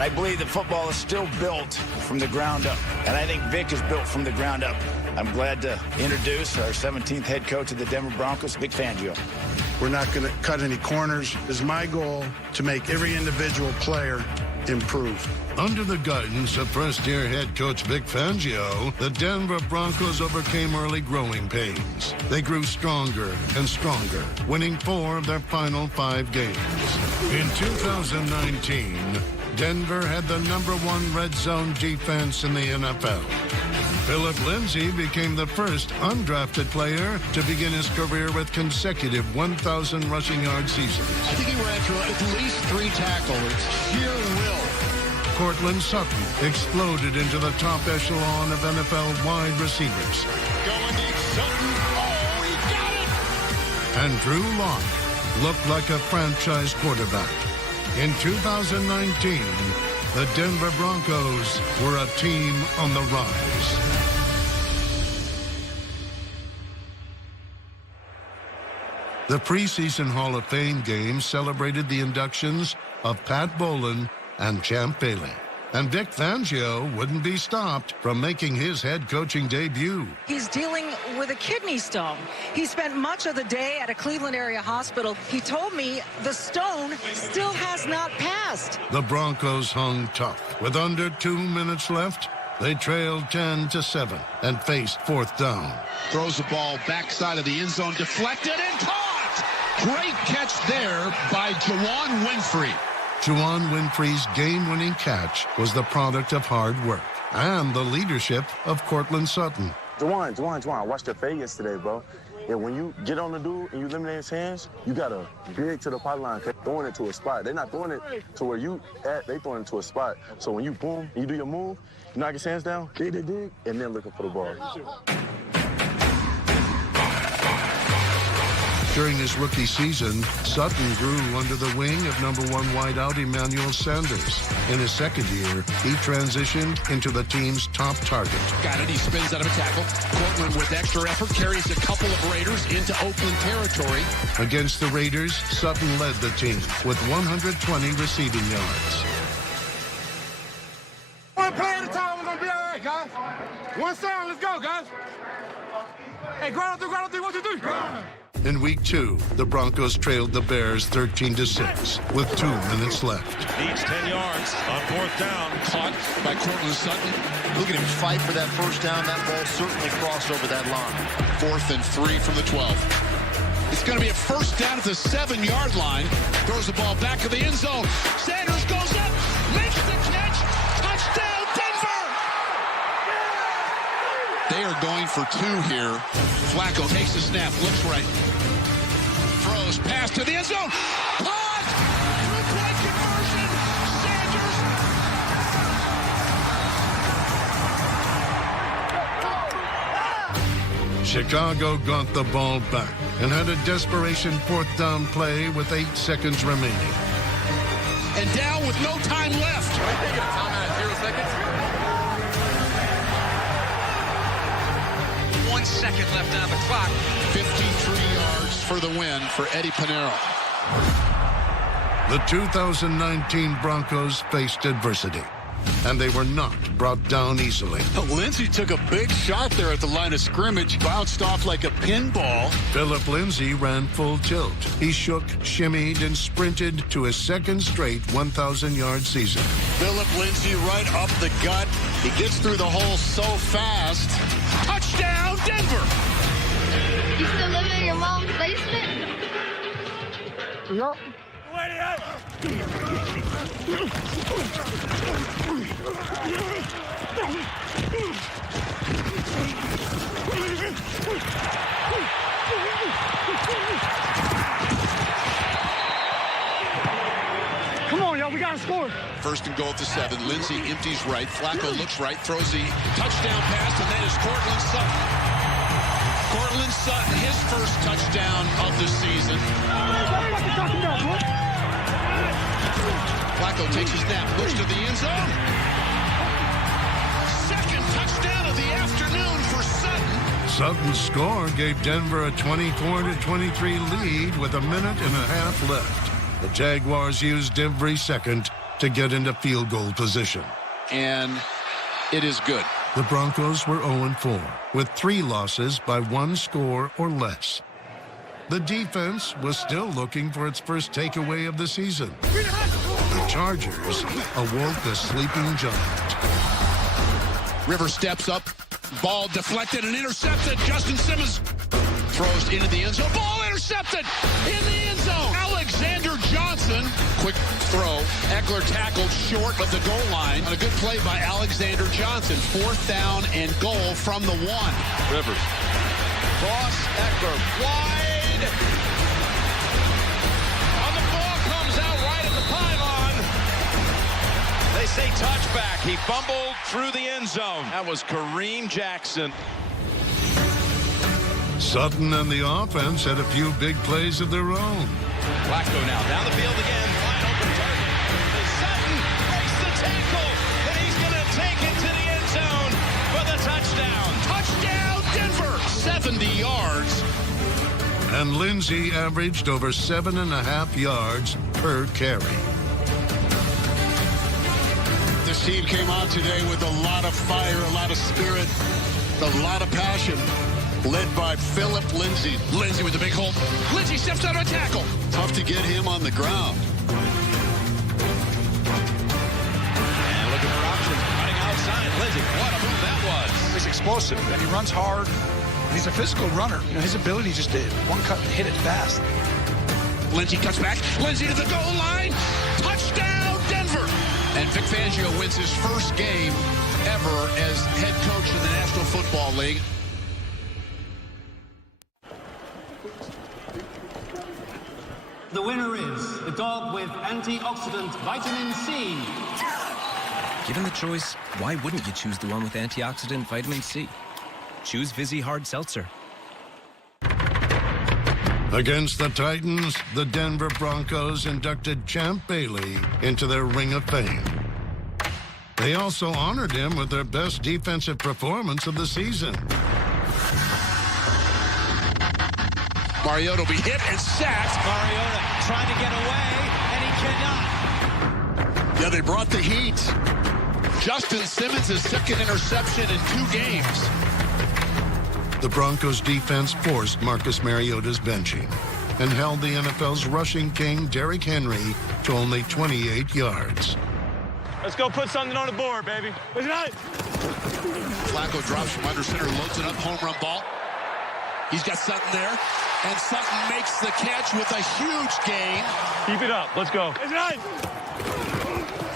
I believe that football is still built from the ground up, and I think Vic is built from the ground up. I'm glad to introduce our 17th head coach of the Denver Broncos, Vic Fangio. We're not going to cut any corners. It's my goal to make every individual player improve. Under the guidance of first-year head coach Vic Fangio, the Denver Broncos overcame early growing pains. They grew stronger and stronger, winning 4 of their final 5 games. In 2019, Denver had the #1 red zone defense in the NFL. Philip Lindsay became the first undrafted player to begin his career with consecutive 1,000 rushing yard seasons. I think he ran through at least 3 tackles. It's sheer will. Cortland Sutton exploded into the top echelon of NFL wide receivers. Going deep, Sutton. Oh, he got it! And Drew Lock looked like a franchise quarterback. In 2019, the Denver Broncos were a team on the rise. The preseason Hall of Fame game celebrated the inductions of Pat Bowlen and Champ Bailey. And Vic Fangio wouldn't be stopped from making his head coaching debut. He's dealing with a kidney stone. He spent much of the day at a Cleveland area hospital. He told me the stone still has not passed. The Broncos hung tough. With under 2 minutes left, they trailed 10-7 and faced 4th down. Throws the ball backside of the end zone, deflected and caught! Great catch there by Juwan Winfrey. Juwan Winfrey's game-winning catch was the product of hard work and the leadership of Cortland Sutton. Juwan, I watched your fade yesterday, bro. And when you get on the dude and you eliminate his hands, you got to dig to the pipeline, throwing it to a spot. They're not throwing it to where you at, they throwing it to a spot. So when you boom, you do your move, you knock his hands down, dig, and then looking for the ball. During his rookie season, Sutton grew under the wing of #1 wideout Emmanuel Sanders. In his second year, he transitioned into the team's top target. Got it, he spins out of a tackle. Cortland with extra effort carries a couple of Raiders into Oakland territory. Against the Raiders, Sutton led the team with 120 receiving yards. One play at a time, we're going to be all right, guys. One sound, let's go, guys. Hey, ground on three, 1, 2, 3. In week 2, the Broncos trailed the Bears 13-6 with 2 minutes left. Needs 10 yards on 4th down. Caught by Cortland Sutton. Look at him fight for that first down. That ball certainly crossed over that line. 4th and 3 from the 12. It's going to be a first down at the 7-yard line. Throws the ball back to the end zone. Sanders goes up, makes the catch. Touchdown, Denver! They are going for 2 here. Flacco takes the snap, looks right. Throws, pass to the end zone. Caught! Sanders! Two-point conversion. Chicago got the ball back and had a desperation 4th down play with 8 seconds remaining. And down with no time left. Are they taking a timeout at 0 seconds? 1 second left on the clock. 53 yards for the win for Eddie Pinero. The 2019 Broncos faced adversity, and they were not brought down easily. Lindsey took a big shot there at the line of scrimmage, bounced off like a pinball. Philip Lindsay ran full tilt. He shook, shimmied, and sprinted to his 2nd straight 1,000-yard season. Philip Lindsay right up the gut. He gets through the hole so fast. Touchdown, Denver! You still living in your mom's basement? Yup. Come on, y'all, we gotta score. 1st and goal at the 7. Lindsay empties right. Flacco looks right, throws the touchdown pass, and then is Cortland Sutton. Cortland Sutton, his first touchdown of the season. Flacco takes his snap, looks to the end zone. 2nd touchdown of the afternoon for Sutton. Sutton's score gave Denver a 24-23 lead with 1.5 minutes left. The Jaguars used every second to get into field goal position. And it is good. The Broncos were 0-4, with 3 losses by 1 score or less. The defense was still looking for its first takeaway of the season. The Chargers awoke a sleeping giant. Rivers steps up, ball deflected and intercepted. Justin Simmons throws into the end zone. Ball intercepted in the end zone. Alexander Johnson, quick throw. Eckler tackled short of the goal line on a good play by Alexander Johnson. 4th down and goal from the 1. Rivers. Cross, Eckler, wide. On the ball, comes out right at the pylon. They say touchback. He fumbled through the end zone. That was Kareem Jackson. Sutton and the offense had a few big plays of their own. Flacco now down the field again. Wide open target. And Sutton breaks the tackle. And he's going to take it to the end zone for the touchdown. Touchdown, Denver. 70 yards. And Lindsey averaged over 7.5 yards per carry. This team came out today with a lot of fire, a lot of spirit, a lot of passion, led by Philip Lindsay. Lindsay with the big hole. Lindsay steps out on a tackle. Tough to get him on the ground. And looking for options, running outside. Lindsay, what a move that was. He's explosive, and he runs hard. He's a physical runner. You know, his ability just to one cut and hit it fast. Lindsay cuts back. Lindsay to the goal line. Touchdown, Denver. And Vic Fangio wins his first game ever as head coach in the National Football League. The winner is the dog with antioxidant vitamin C. Given the choice, why wouldn't you choose the one with antioxidant vitamin C? Choose Vizzy Hard Seltzer. Against the Titans, the Denver Broncos inducted Champ Bailey into their Ring of Fame. They also honored him with their best defensive performance of the season. Mariota will be hit and sacked. Mariota trying to get away, and he cannot. Yeah, they brought the heat. Justin Simmons' second interception in 2 games. The Broncos defense forced Marcus Mariota's benching and held the NFL's rushing king, Derrick Henry, to only 28 yards. Let's go put something on the board, baby. Good night. Flacco drops from under center, loads it up, home run ball. He's got Sutton there, and Sutton makes the catch with a huge gain. Keep it up. Let's go. Good night.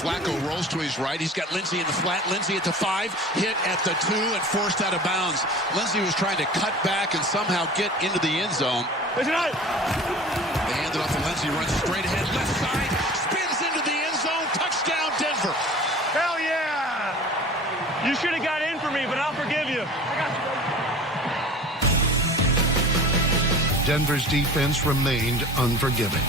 Flacco rolls to his right. He's got Lindsay in the flat. Lindsay at the 5, hit at the 2, and forced out of bounds. Lindsay was trying to cut back and somehow get into the end zone. Good night. They hand it off to Lindsay, runs straight ahead, left side, spins into the end zone. Touchdown, Denver. Hell yeah. You should have got in for me, but I'll forgive you. Denver's defense remained unforgiving.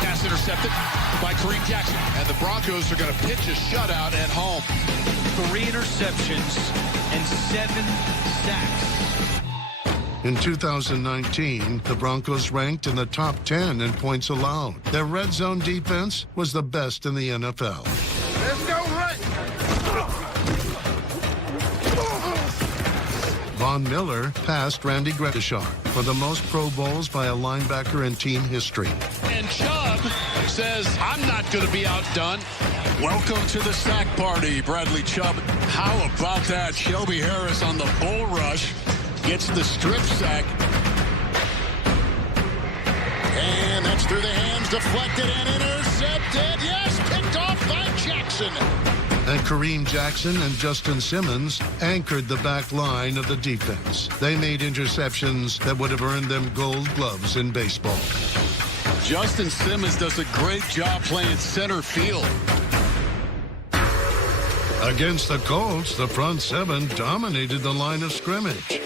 Pass intercepted by Kareem Jackson. And the Broncos are going to pitch a shutout at home. 3 interceptions and 7 sacks. In 2019, the Broncos ranked in the top 10 in points allowed. Their red zone defense was the best in the NFL. Let's go, right. Von Miller passed Randy Gretschar for the most Pro Bowls by a linebacker in team history. And Chubb says, I'm not going to be outdone. Welcome to the sack party, Bradley Chubb. How about that? Shelby Harris on the bull rush gets the strip sack. And that's through the hands, deflected and intercepted. Yes, picked off by Jackson. And Kareem Jackson and Justin Simmons anchored the back line of the defense. They made interceptions that would have earned them gold gloves in baseball. Justin Simmons does a great job playing center field. Against the Colts, the front 7 dominated the line of scrimmage.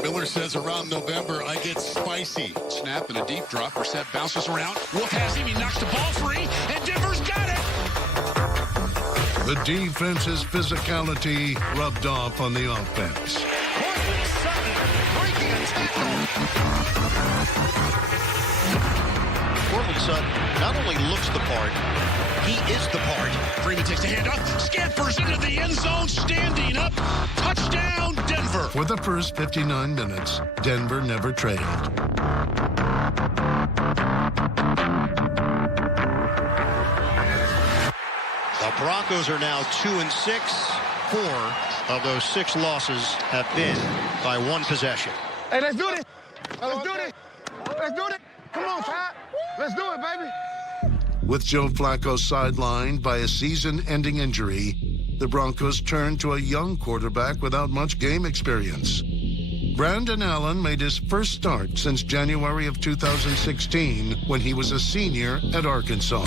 Miller says around November, I get spicy. Snap and a deep drop. Brissett bounces around. Wolf has him. He knocks the ball free, and Denver's got it. The defense's physicality rubbed off on the offense. Courtland Sutton breaking a tackle. Courtland Sutton not only looks the part, he is the part. Freeman takes the handoff, scampers into the end zone, standing up. Touchdown, Denver. For the first 59 minutes, Denver never trailed. The Broncos are now 2-6. 4 of those 6 losses have been by 1 possession. Hey, let's do this. Let's do this. Let's do this. Come on, Pat. Let's do it, baby. With Joe Flacco sidelined by a season-ending injury, the Broncos turned to a young quarterback without much game experience. Brandon Allen made his first start since January of 2016 when he was a senior at Arkansas.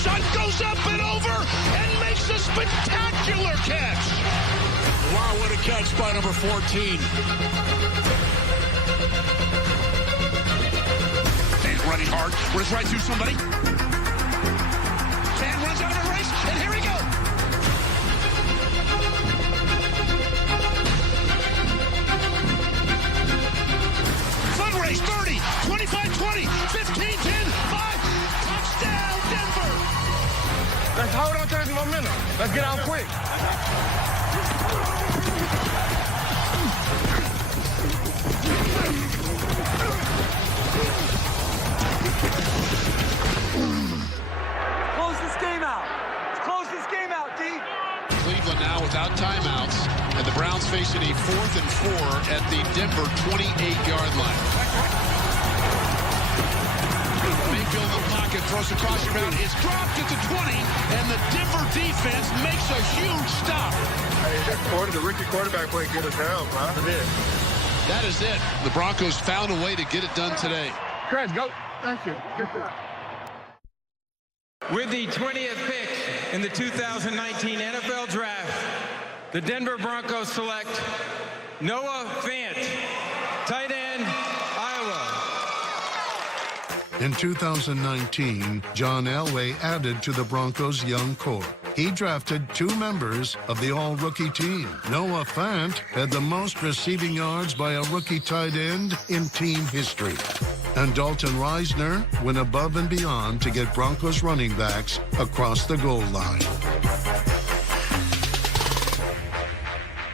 Sun goes up and over and makes a spectacular catch. Wow, what a catch by number 14. Fan running hard, runs right through somebody. Fan runs out of a race, and here we go. Fun race, 30, 25-20, 15-10, 5, touchdown, Denver. Let's hold on to this momentum. Let's get out quick. Close this game out. Close this game out, D. Cleveland now without timeouts, and the Browns facing a 4th and 4 at the Denver 28-yard line. Mayfield in the pocket, throws a caution route. It's dropped at the 20, and the Denver defense makes a huge stop. Hey, the rookie quarterback play get us down, man. That is it. The Broncos found a way to get it done today. Chris, go. Thank you. With the 20th pick in the 2019 NFL Draft, the Denver Broncos select Noah Fant, tight end, Iowa. In 2019, John Elway added to the Broncos' young core. He drafted 2 members of the all-rookie team. Noah Fant had the most receiving yards by a rookie tight end in team history. And Dalton Reisner went above and beyond to get Broncos running backs across the goal line.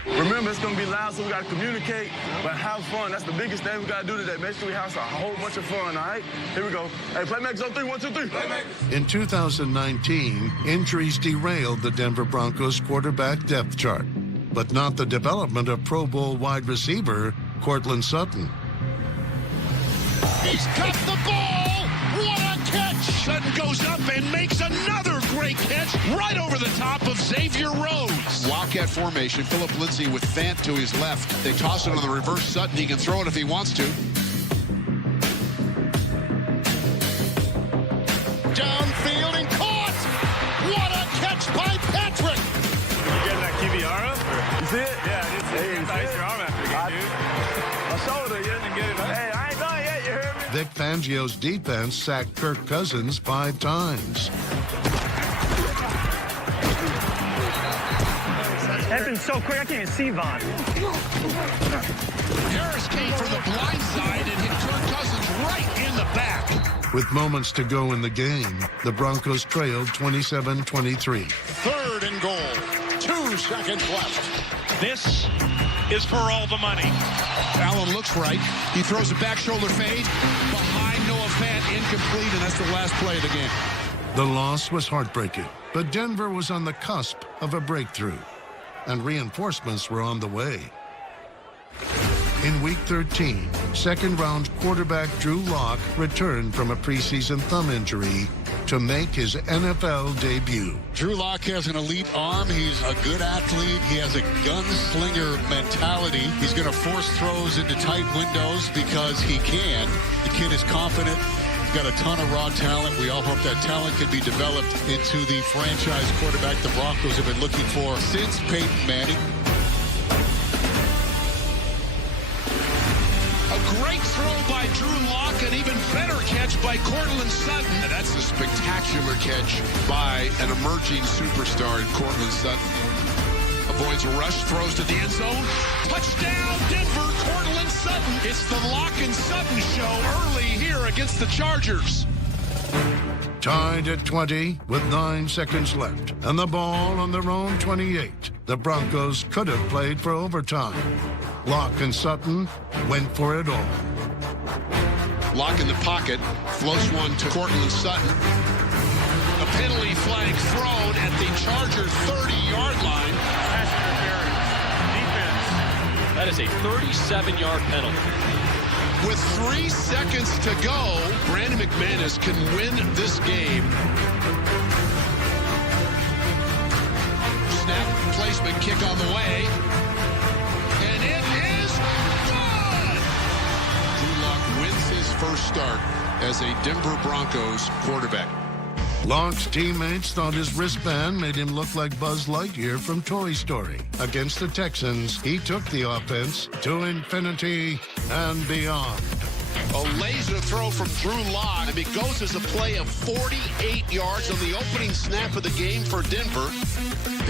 Remember, it's going to be loud, so we got to communicate, but have fun. That's the biggest thing we got to do today. Make sure we have a whole bunch of fun, all right? Here we go. Hey, playmakers on 3, 1, 2, 3. Playmakers. In 2019, injuries derailed the Denver Broncos quarterback depth chart, but not the development of Pro Bowl wide receiver Courtland Sutton. He's got the ball. What a catch. Sutton goes up and makes another great catch right over the top of Xavier Rhodes. Wildcat formation. Philip Lindsay with Fant to his left. They toss it on the reverse Sutton. He can throw it if he wants to. Downfield and caught. What a catch by Patrick. You getting that QBR up? You see it? Yeah, I did see it. You got your arm after the game, dude. My shoulder, you didn't get it. Hey, I ain't done yet, you heard me? Vic Fangio's defense sacked Kirk Cousins 5 times. That's been so quick, I can't even see Vaughn. Harris came from the blind side and hit Kirk Cousins right in the back. With moments to go in the game, the Broncos trailed 27-23. 3rd and goal. 2 seconds left. This is for all the money. Allen looks right. He throws a back shoulder fade. Behind Noah Fant, incomplete, and that's the last play of the game. The loss was heartbreaking, but Denver was on the cusp of a breakthrough, and reinforcements were on the way. In Week 13, second-round quarterback Drew Lock returned from a preseason thumb injury to make his NFL debut. Drew Lock has an elite arm. He's a good athlete. He has a gunslinger mentality. He's going to force throws into tight windows because he can. The kid is confident. He's got a ton of raw talent. We all hope that talent can be developed into the franchise quarterback the Broncos have been looking for since Peyton Manning. A Great throw by Drew Lock, an even better catch by Cortland Sutton. And that's a spectacular catch by an emerging superstar in Cortland Sutton. Avoids a rush, throws to the end zone. Touchdown, Denver, Cortland Sutton. It's the Lock and Sutton show early here against the Chargers. Tied at 20 with 9 seconds left, and the ball on their own 28. The Broncos could have played for overtime. Lock and Sutton went for it all. Lock in the pocket, floats one to Cortland Sutton. A penalty flag thrown at the Chargers 30-yard line. Pass interference. Defense. That is a 37-yard penalty. With 3 seconds to go, Brandon McManus can win this game. Snap, placement, kick on the way. And it is good! Drew Lock wins his first start as a Denver Broncos quarterback. Lock's teammates thought his wristband made him look like Buzz Lightyear from Toy Story. Against the Texans, he took the offense to infinity and beyond. A laser throw from Drew Lock. It goes as a play of 48 yards on the opening snap of the game for Denver.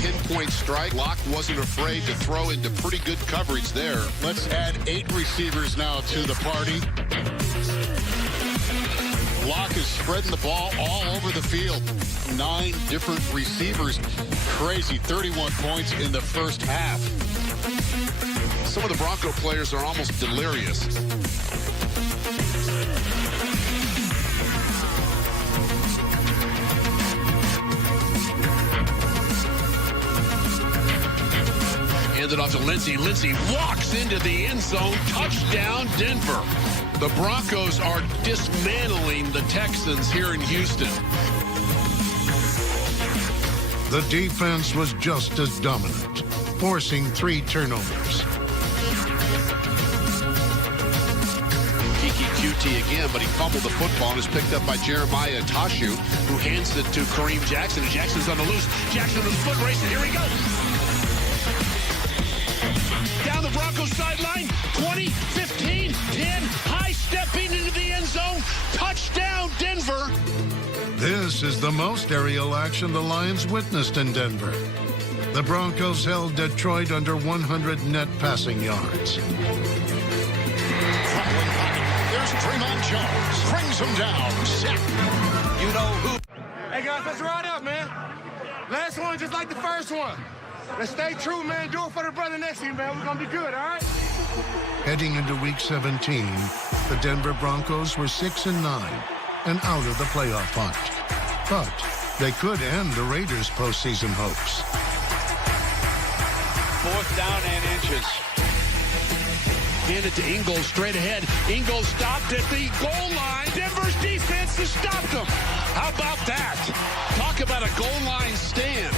Pinpoint strike. Lock wasn't afraid to throw into pretty good coverage there. Let's add 8 receivers now to the party. Lock is spreading the ball all over the field. 9 different receivers. Crazy, 31 points in the first half. Some of the Bronco players are almost delirious. Handed off to Lindsey. Lindsey walks into the end zone. Touchdown, Denver. The Broncos are dismantling the Texans here in Houston. The defense was just as dominant, forcing 3 turnovers. Kiki QT again, but he fumbled the football and is picked up by Jeremiah Tashu, who hands it to Kareem Jackson. And Jackson's on the loose. Jackson with his foot race, and here he goes. Down the Broncos sideline, 20, 15, 10, high stepping into the end zone. Touchdown, Denver. This is the most aerial action the Lions witnessed in Denver. The Broncos held Detroit under 100 net passing yards. There's Tremont Jones. Brings him down. Sack. You know who. Hey, guys, let's ride up, man. Last one just like the first one. Let's stay true, man. Do it for the brother next to you, man. We're going to be good, all right? Heading into Week 17, the Denver Broncos were 6-9 and out of the playoff hunt. But they could end the Raiders' postseason hopes. 4th down and inches. Hand it to Ingalls straight ahead. Ingalls stopped at the goal line. Denver's defense has stopped him. How about that? Talk about a goal line stand.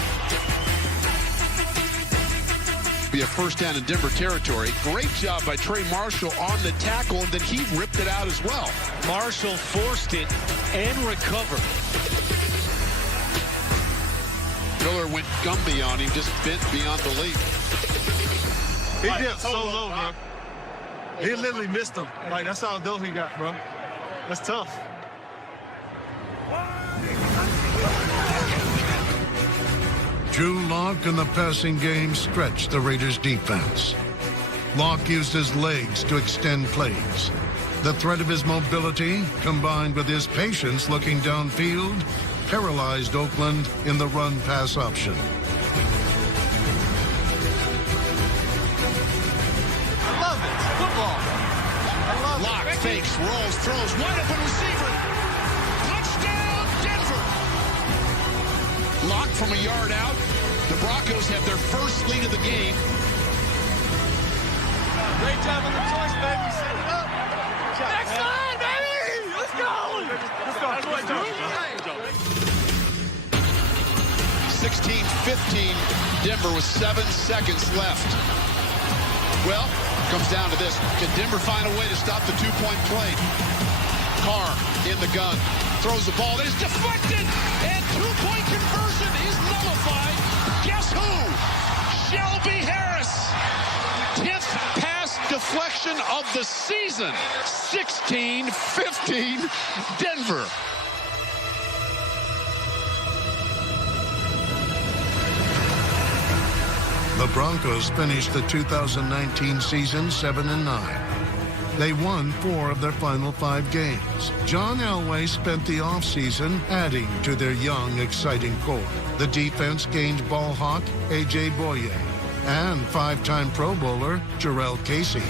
Be a first down in Denver territory. Great job by Trey Marshall on the tackle, and then he ripped it out as well. Marshall forced it and recovered. Miller went Gumby on him, just bent beyond the leap. He dipped so low, man. He literally missed him. Like, that's how dope he got, bro. That's tough. Drew Lock in the passing game stretched the Raiders' defense. Lock used his legs to extend plays. The threat of his mobility, combined with his patience looking downfield, paralyzed Oakland in the run-pass option. I love it. Football. I love Lock, fakes, rolls, throws, wide open receiver. Touchdown, Denver. Lock from a yard out. The Broncos have their first lead of the game. Great job on the choice, baby. Set it up. Next line, baby. Let's go. Let's go. That's what I do. 16-15, Denver with 7 seconds left. Well, comes down to this. Can Denver find a way to stop the 2-point play? Carr in the gun. Throws the ball. That is deflected. And 2-point conversion is nullified. Guess who? Shelby Harris. 10th pass deflection interception of the season. 16-15 Denver. The Broncos finished the 2019 season 7-9. They won 4 of their final 5 games. John Elway spent the offseason adding to their young, exciting core. The defense gained ball hawk A.J. Boye and 5-time Pro Bowler Jarrell Casey.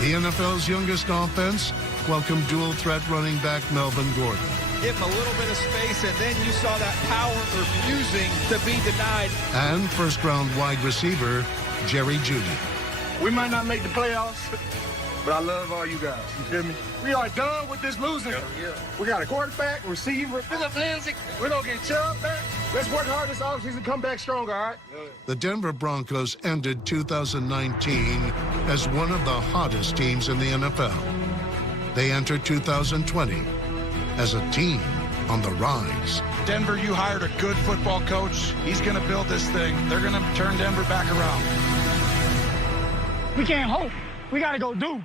The NFL's youngest offense welcomed dual-threat running back Melvin Gordon. Give him a little bit of space, and then you saw that power refusing to be denied. And first-round wide receiver Jerry Jeudy. We might not make the playoffs, but I love all you guys. You feel me? We are done with this losing. We got a quarterback, receiver, Philip Lindsay. We're going to get Chubb back. Let's work hard this offseason, come back stronger, all right? The Denver Broncos ended 2019 as one of the hottest teams in the NFL. They entered 2020 as a team on the rise. Denver, you hired a good football coach. He's going to build this thing. They're going to turn Denver back around. We can't hope. We got to go do.